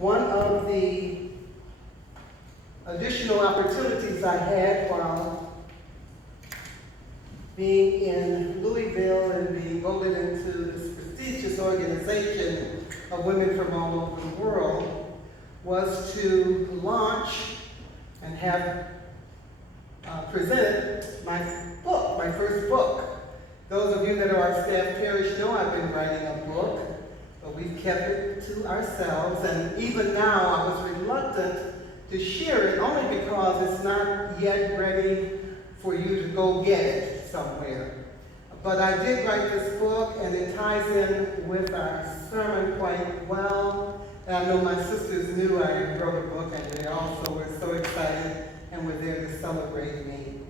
One of the additional opportunities I had while being in Louisville and being voted into this prestigious organization of women from all over the world was to launch and have presented my book, my first book. Those of you that are our staff parish know I've been writing a book, but we've kept it to ourselves, and even now I was reluctant to share it only because it's not yet ready for you to go get it somewhere. But I did write this book, and it ties in with our sermon quite well. And I know my sisters knew I wrote a book, and they also were so excited and were there to celebrate me.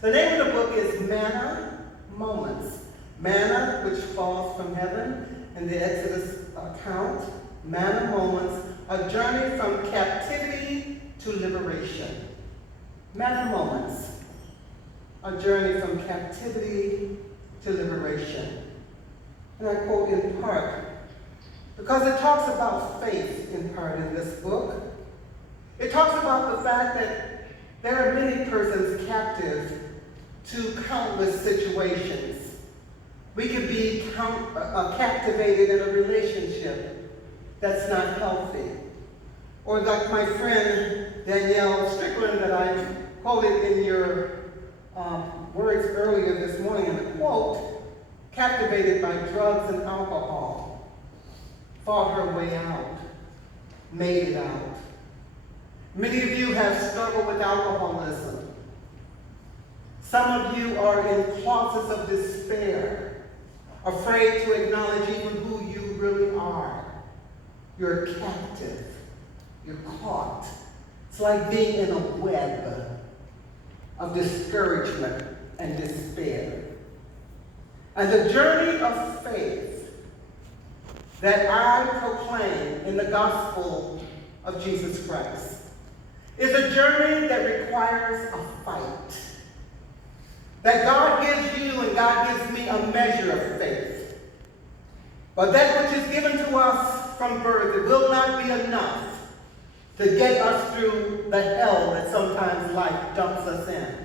The name of the book is Manna Moments. Manna, which falls from heaven in the Exodus account. Manna Moments, a journey from captivity to liberation. Manna Moments, a journey from captivity to liberation. And I quote in part, because it talks about faith in part in this book. It talks about the fact that there are many persons captive to countless situations. We can be captivated in a relationship that's not healthy. Or like my friend Danielle Strickland that I quoted in your words earlier this morning in the quote, captivated by drugs and alcohol, fought her way out, made it out. Many of you have struggled with alcoholism. Some of you are in closets of despair, afraid to acknowledge even who you really are. You're captive. You're caught. It's like being in a web of discouragement and despair. And the journey of faith that I proclaim in the gospel of Jesus Christ is a journey that requires a fight. That God gives you and God gives me a measure of faith. But that which is given to us from birth, it will not be enough to get us through the hell that sometimes life dumps us in.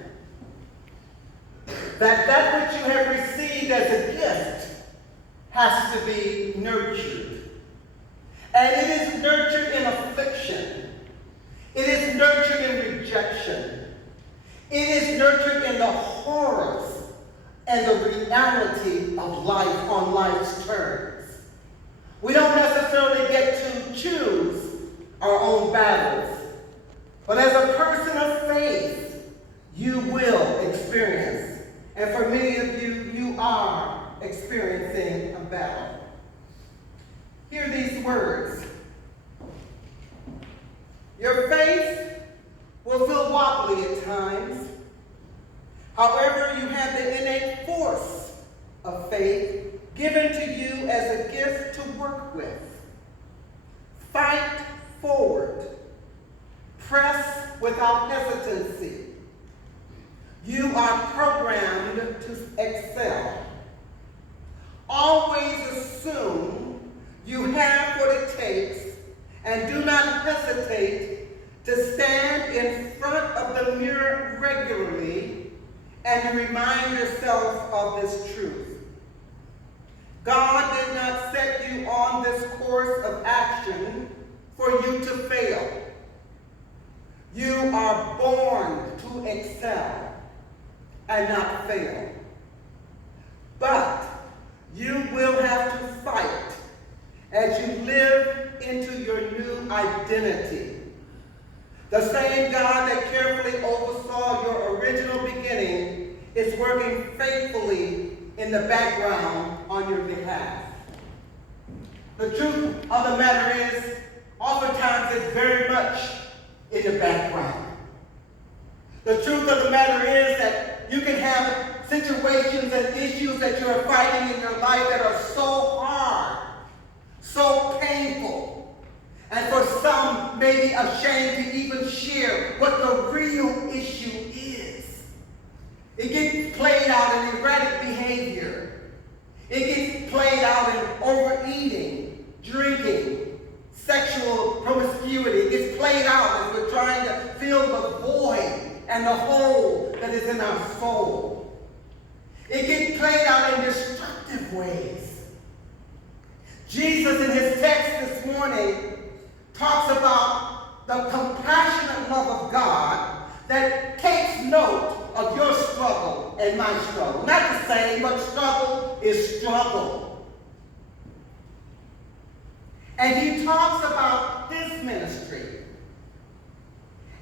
That which you have received as a gift has to be nurtured. And it is nurtured in affliction. It is nurtured in rejection. It is nurtured in the horrors and the reality of life on life's terms. We don't necessarily get to choose our own battles. But as a person of faith, you will experience, and for many of you, you are experiencing a battle. Hear these words. Your faith will feel wobbly at times. However, you have the innate force of faith given to you as a gift to work with. Fight forward. Press without hesitancy. You are programmed to excel. Always assume you have what it takes and do not hesitate to stand in front of the mirror regularly and remind yourself of this truth. God did not set you on this course of action for you to fail. You are born to excel and not fail. But you will have to fight as you live into your new identity. The same God that carefully oversaw your original beginning is working faithfully in the background on your behalf. The truth of the matter is, oftentimes it's very much in the background. The truth of the matter is that you can have situations and issues that you are fighting in your life that are so hard, so painful, and for some maybe ashamed to even share what the real issue is. It gets played out in erratic behavior. It gets played out in overeating, drinking, sexual promiscuity gets played out as we're trying to fill the void and the hole that is in our soul. It gets played out in destructive ways. Jesus in his text this morning talks about the compassionate love of God that takes note of your struggle and my struggle. Not the same, but struggle is struggle. And he talks about his ministry.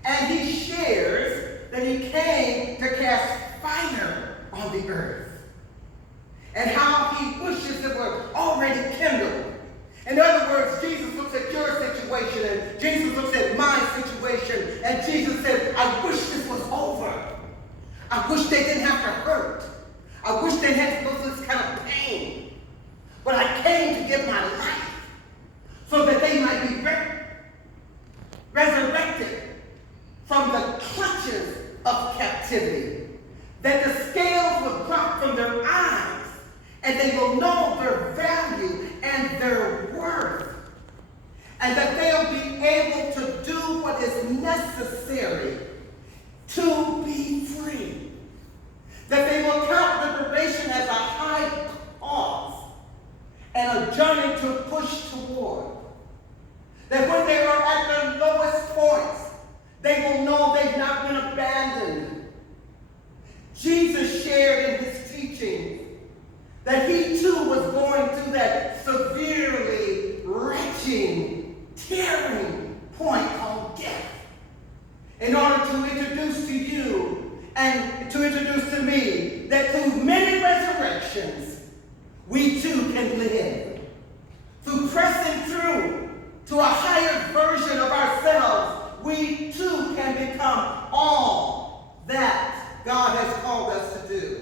And he shares that he came to cast fire on the earth. And how he wishes it were already kindled. In other words, Jesus looks at your situation, and Jesus looks at my situation, and Jesus said, I wish this was over. I wish they didn't have to hurt. I wish they had to go through this kind of pain. But I came to give my life so that they might be resurrected from the clutches of captivity. That the scales will drop from their eyes, and they will know their value and their worth. And that they'll be able to do what is necessary to be free. That they will count liberation as a high cause and a journey to push toward. That when they are at their lowest points, they will know they've not been abandoned. Jesus shared in his teaching that he too was going through that severely wrenching, tearing point called death. In order to introduce to you and to introduce to me that through many resurrections, we too can live. Through pressing through to a higher version of ourselves, we too can become all that God has called us to do.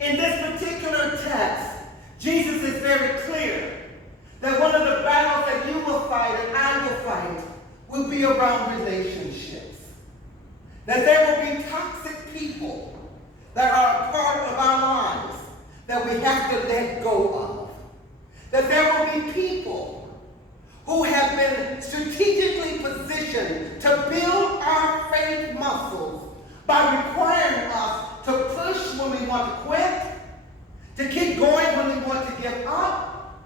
In this particular text, Jesus is very clear that one of the battles that you will fight and I will fight will be around relationships. That there will be toxic people that are a part of our lives that we have to let go of. That there will be people who have been strategically positioned to build our faith muscles by requiring us to push when we want to quit, to keep going when we want to give up,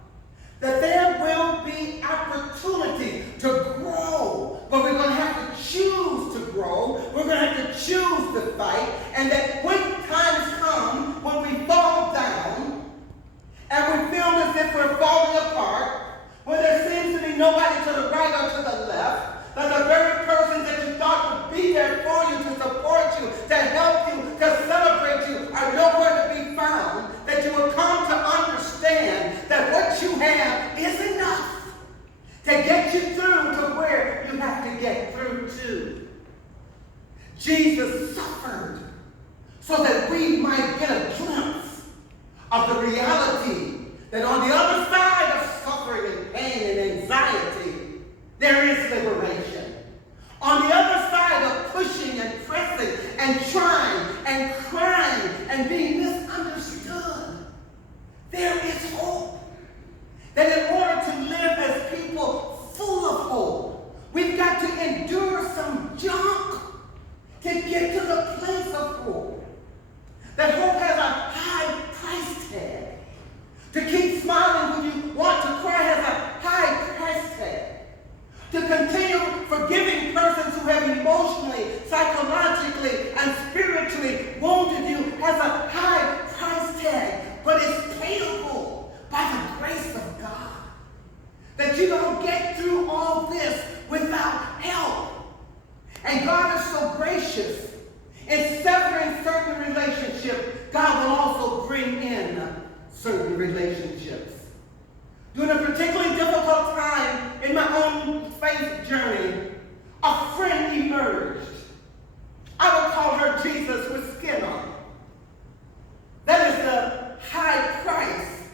that there will be opportunity to grow, but we're going to have to choose to grow, we're going to have to choose to fight, and that when times come when we fall down, and we feel as if we're falling apart, when there seems to be nobody to the right or to the left, that the very person that you thought would be there for you, to support you, to help you, to celebrate you, are nowhere to be found, that you will come to understand that what you have is enough to get you through to where you have to get through to. Jesus suffered so that we might get a glimpse of the reality that on the other side of suffering and pain and anxiety, there is liberation. On the other side of pushing and pressing and trying and crying and being misunderstood, there is hope. That in order to live as people full of hope, we've got to endure some junk to get to the place of hope. That hope has a high price tag. To keep smiling when you want to cry has a high price tag. To continue forgiving persons who have emotionally, psychologically, and spiritually wounded you has a high price tag, but it's payable by the grace of God. That you don't get through all this without help. And God is so gracious. In severing certain relationships, God will also bring in certain relationships. During a particularly difficult time in my own faith journey, a friend emerged. I would call her Jesus with skin on. That is the high price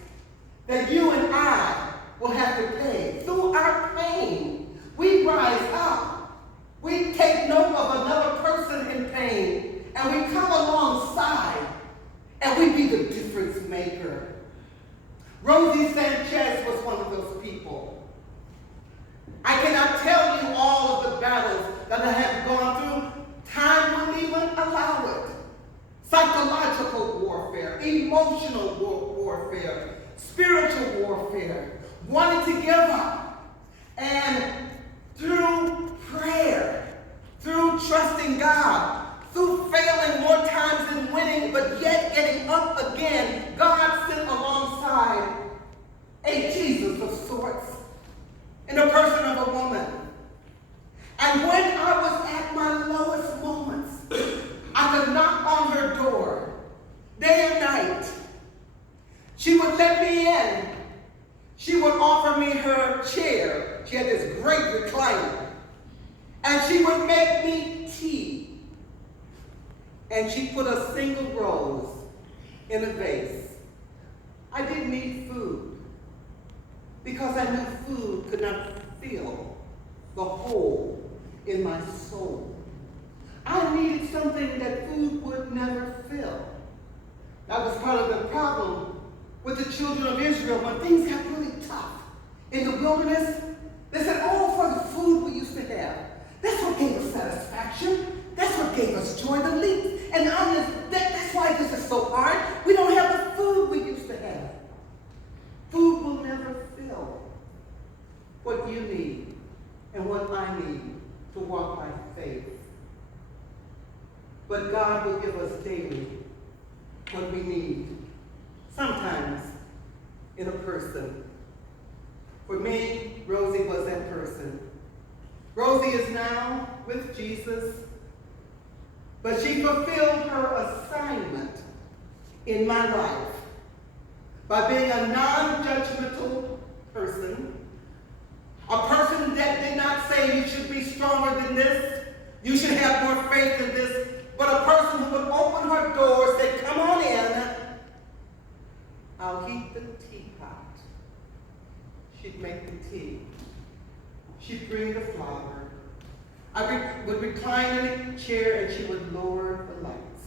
that you and I will have to pay. Through our pain, we rise up. We take note of another person in pain, and we come alongside, and we be the difference maker. Rosie Sanchez was one of those people. that I have gone through, time wouldn't even allow it. Psychological warfare, emotional warfare, spiritual warfare, wanting to give up. And through prayer, through trusting God, through failing more times than winning, but yet getting up again, God sent alongside a Jesus of sorts in the person of a woman. And when I was at my lowest moments, I could knock on her door day and night. She would let me in. She would offer me her chair. She had this great recliner. And she would make me tea. And she put a single rose in a vase. I didn't need food because I knew food could not fill the hole in my soul. I needed something that food would never fill. That was part of the problem with the children of Israel when things got really tough. In the wilderness, they said, oh, for the food we used to have. That's what gave us satisfaction. That's what gave us joy, the least. And that's why this is so hard. We don't have the food we used to have. Food will never fill what you need and what I need to walk by faith. But God will give us daily what we need, sometimes in a person. For me, Rosie was that person. Rosie is now with Jesus, but she fulfilled her assignment in my life by being a non-judgmental person, a person that did not say you should be stronger than this, you should have more faith than this, but a person who would open her door, say, come on in, I'll heat the teapot. She'd make the tea. She'd bring the flour. I would recline in a chair and she would lower the lights.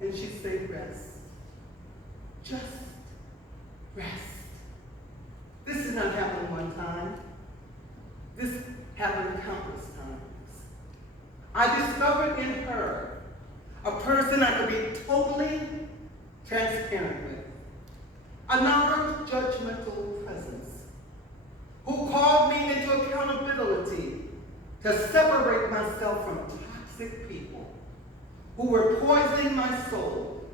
And she'd say, rest. Just rest. This did not happen one time. This happened countless times. I discovered in her a person I could be totally transparent with, a non-judgmental presence, who called me into accountability to separate myself from toxic people who were poisoning my soul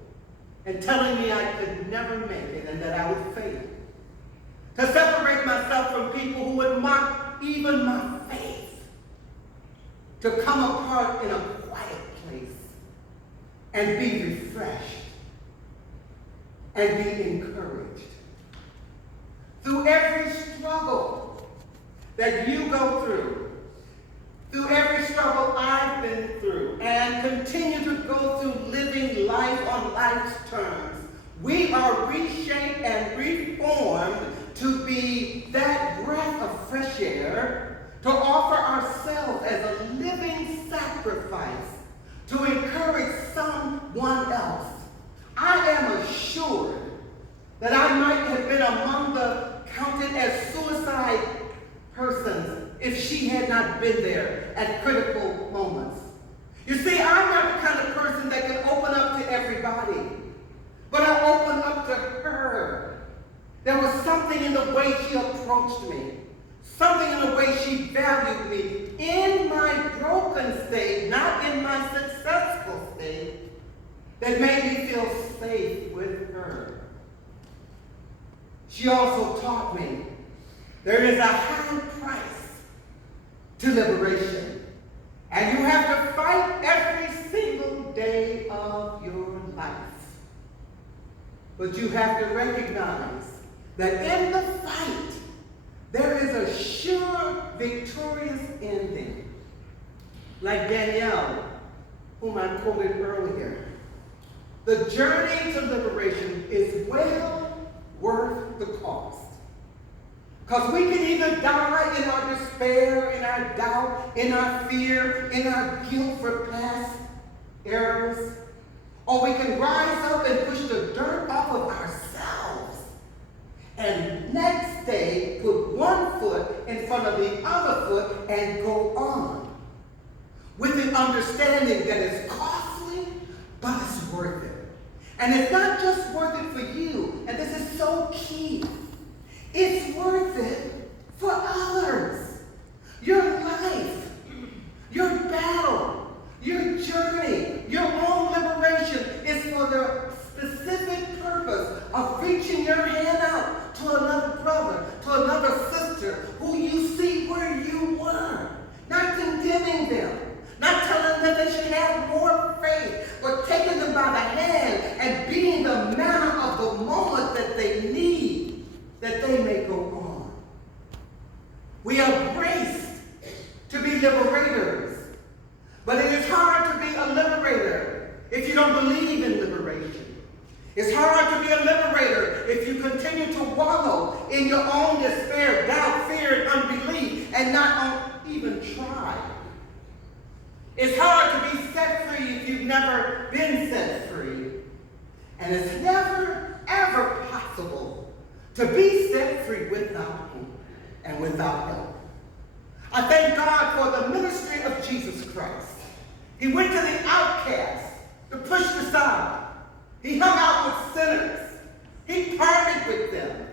and telling me I could never make it and that I would fail. To separate myself from people who would mock even my faith. To come apart in a quiet place and be refreshed and be encouraged. Through every struggle that you go through every struggle I've been through, and continue to go through living life on life's terms, we are reshaped and reformed to be that breath of fresh air, to offer ourselves as a living sacrifice, to encourage someone else. I am assured that I might have been among the counted as suicide persons if she had not been there at critical moments. You see, I'm not the kind of person that can open up to everybody, but I open up to her. There was something in the way she approached me, something in the way she valued me in my broken state, not in my successful state, that made me feel safe with her. She also taught me there is a high price to liberation, and you have to fight every single day of your life. But you have to recognize that in the fight, there is a sure victorious ending. Like Danielle, whom I quoted earlier. The journey to liberation is well worth the cost. Because we can either die in our despair, in our doubt, in our fear, in our guilt for past errors, or we can rise up and push the dirt off of ourselves and next day put one foot in front of the other foot and go on. With the understanding that it's costly, but it's worth it. And it's not just worth it for you, and this is so key. It's worth it for others. Your life, your battle, your journey, your own liberation is for the specific purpose of reaching your hand out to another brother, to another sister who you see where you were. Not condemning them, not telling them they should have more faith, but taking them by the hand and being the manner of the moment that they need, that they may go on. We are graced to be liberators, but it is hard to be a liberator if you don't believe in liberation. It's hard to be a liberator if you continue to wallow in your own despair, doubt, fear, and unbelief, and not even try. It's hard to be set free if you've never been set free. And it's never, ever possible to be set free without Him and without help. I thank God for the ministry of Jesus Christ. He went to the outcasts, the pushed aside. He hung out with sinners. He partied with them.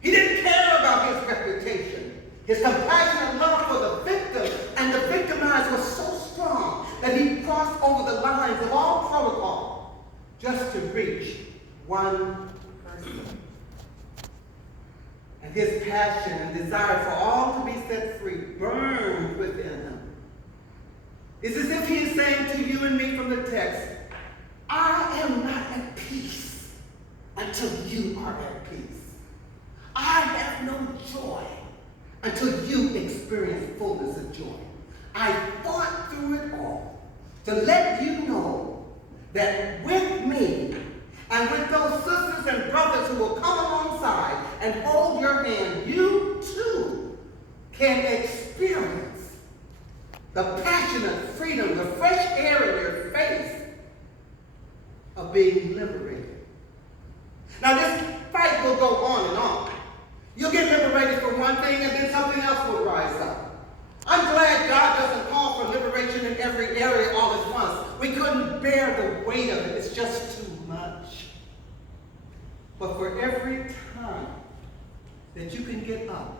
He didn't care about his reputation. His compassionate love for the victim and the victimized was so strong that he crossed over the lines of all protocol just to reach one person. And his passion and desire for all to be set free burned within him. It's as if he is saying to you and me from the text, I am not at peace until you are at peace. I have no joy until you experience fullness of joy. I fought through it all to let you know that with me and with those sisters and brothers who will come alongside and hold your hand, you too can experience the passionate freedom, the fresh air in your face of being liberated. Now this fight will go on and on. You'll get liberated for one thing and then something else will rise up. I'm glad God doesn't call for liberation in every area all at once. We couldn't bear the weight of it. It's just too much. But for every time that you can get up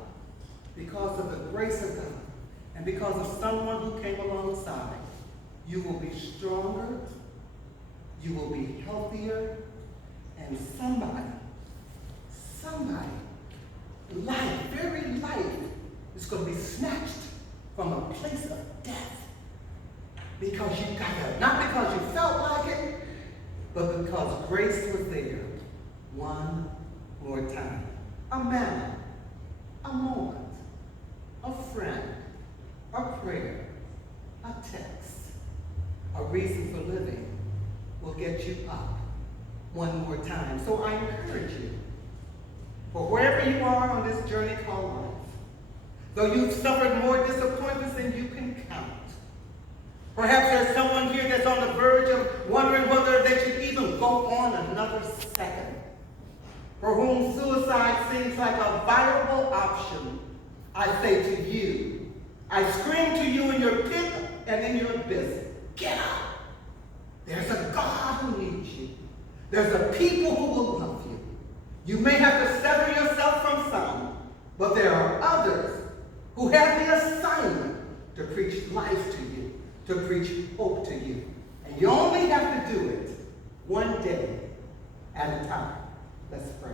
because of the grace of God and because of someone who came alongside, you will be stronger, you will be healthier, and somebody, life, very life, is going to be snatched from a place of death because you got up. Not because you felt like it, but because grace was there one more time. A manner, a moment, a friend, a prayer, a text, a reason for living will get you up one more time. So I encourage you, for wherever you are on this journey called life, though you've suffered more disappointments than you can count, perhaps there's someone here that's on the verge of wondering whether they should even go on another second, for whom suicide seems like a viable option. I say to you, I scream to you in your pit and in your abyss, get up. There's a God who needs you. There's a people who will love you. You may have to sever yourself from some, but there are others who have the assignment to preach life to you, to preach hope to you. And you only have to do it one day at a time. Let's pray.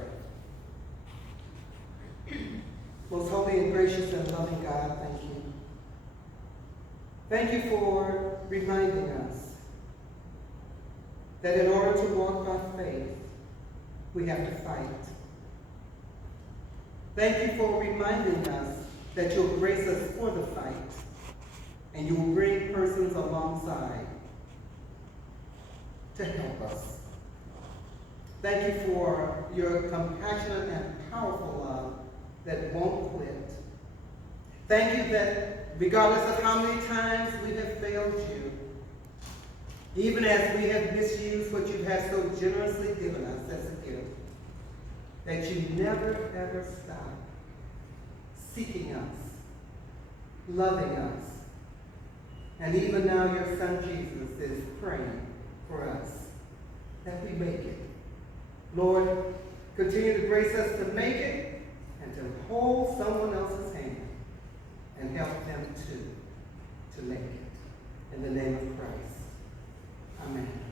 Most holy and gracious and loving God, thank you. Thank you for reminding us that in order to walk by faith, we have to fight. Thank you for reminding us that you'll grace us for the fight, and you will bring persons alongside to help us. Thank you for your compassionate and powerful love that won't quit. Thank you that regardless of how many times we have failed you, even as we have misused what you have so generously given us as a gift, that you never ever stop seeking us loving us. And even now your son Jesus is praying for us, that we make it. Lord, continue to grace us to make it and to hold someone else's hand and help them to make it. In the name of Christ. Amen.